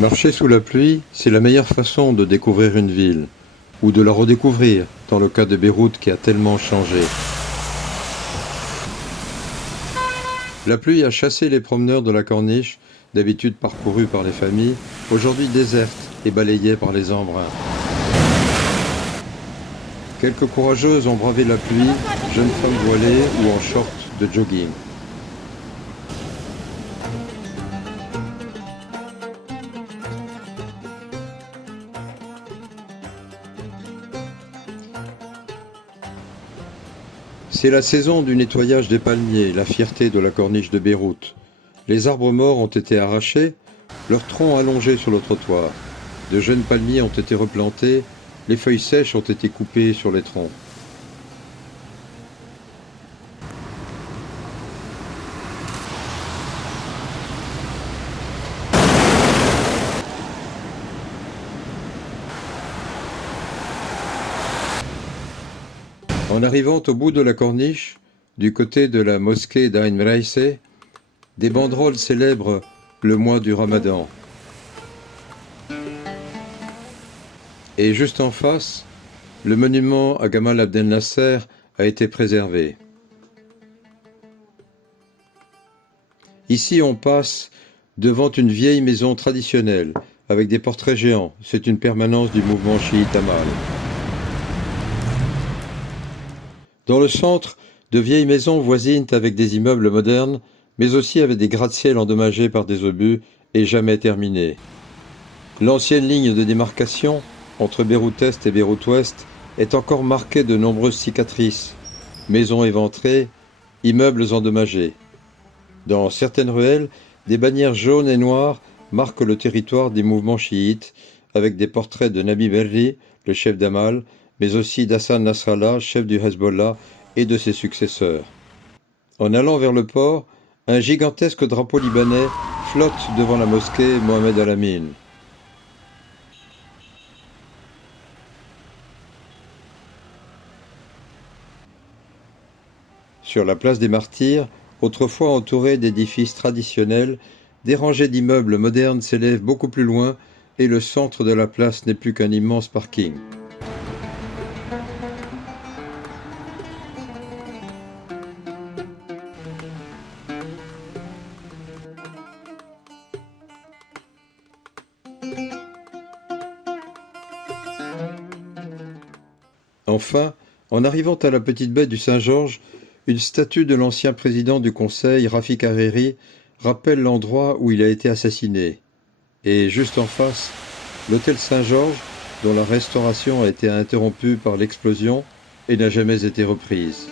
Marcher sous la pluie, c'est la meilleure façon de découvrir une ville, ou de la redécouvrir, dans le cas de Beyrouth qui a tellement changé. La pluie a chassé les promeneurs de la corniche, d'habitude parcourue par les familles, aujourd'hui déserte et balayée par les embruns. Quelques courageuses ont bravé la pluie, jeunes femmes voilées ou en short de jogging. C'est la saison du nettoyage des palmiers, la fierté de la corniche de Beyrouth. Les arbres morts ont été arrachés, leurs troncs allongés sur le trottoir. De jeunes palmiers ont été replantés, les feuilles sèches ont été coupées sur les troncs. En arrivant au bout de la corniche, du côté de la mosquée d'Ain Mraïsé, des banderoles célèbrent le mois du Ramadan. Et juste en face, le monument à Gamal Abdel Nasser a été préservé. Ici, on passe devant une vieille maison traditionnelle, avec des portraits géants. C'est une permanence du mouvement chiite Amal. Dans le centre, de vieilles maisons voisinent avec des immeubles modernes, mais aussi avec des gratte-ciel endommagés par des obus et jamais terminés. L'ancienne ligne de démarcation entre Beyrouth-Est et Beyrouth-Ouest est encore marquée de nombreuses cicatrices, maisons éventrées, immeubles endommagés. Dans certaines ruelles, des bannières jaunes et noires marquent le territoire des mouvements chiites, avec des portraits de Nabi Berri, le chef d'Amal, mais aussi d'Hassan Nasrallah, chef du Hezbollah, et de ses successeurs. En allant vers le port, un gigantesque drapeau libanais flotte devant la mosquée Mohamed Al-Amin. Sur la place des Martyrs, autrefois entourée d'édifices traditionnels, des rangées d'immeubles modernes s'élèvent beaucoup plus loin et le centre de la place n'est plus qu'un immense parking. Enfin, en arrivant à la petite baie du Saint-Georges, une statue de l'ancien président du Conseil, Rafik Hariri, rappelle l'endroit où il a été assassiné. Et juste en face, l'hôtel Saint-Georges, dont la restauration a été interrompue par l'explosion et n'a jamais été reprise.